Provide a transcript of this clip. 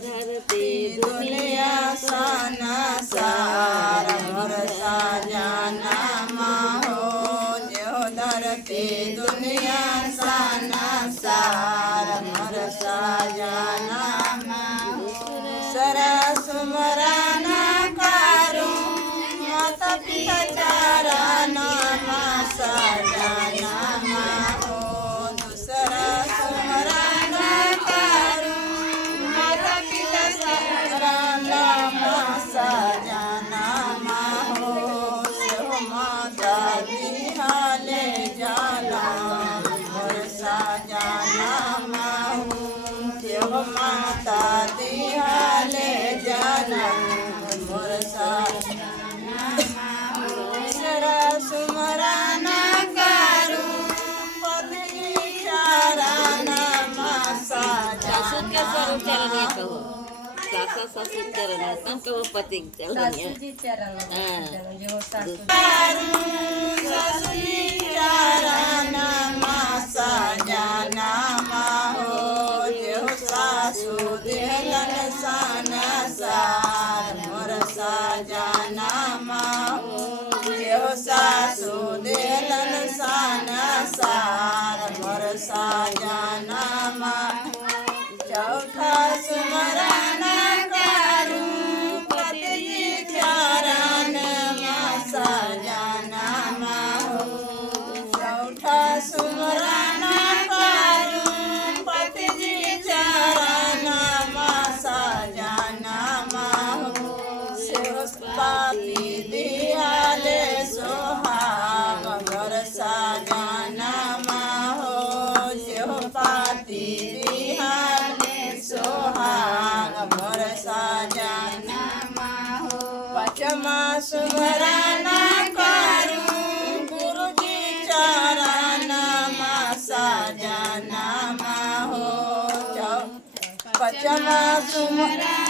धरती दुनिया साना सार मोर साजना हो जो धरती दुनिया साना सार मोर साजना सरस मराना कारू माता पिता चारा नामा साजना हो दूसरा सुमराना कारू माता पिता चारा नामा साजना हो सो माता बिहाले जाला मोर साजना हो देव माता दिहाले जाला मोर साजना सुमराना कारू पत्नी चारा नामा साजना सासा सासू चरण संकव पति चरण ससुरी चारा नामा साजना हो जो सासू देहलन साना सार मोर साजना हो जो सासू देहलन साना सार मोर साजना चौथा सुमराना कारू पति चारण साजना हो चौथा सुमराना कारू पति चारण साजना हो शिवपाती दियाले सोहाग मोर साजना हो शिवपाती सोहाग मोर साजना हो पचमा सुमराना कारू गुरुजी चरण साजना हो पचमा सुमराना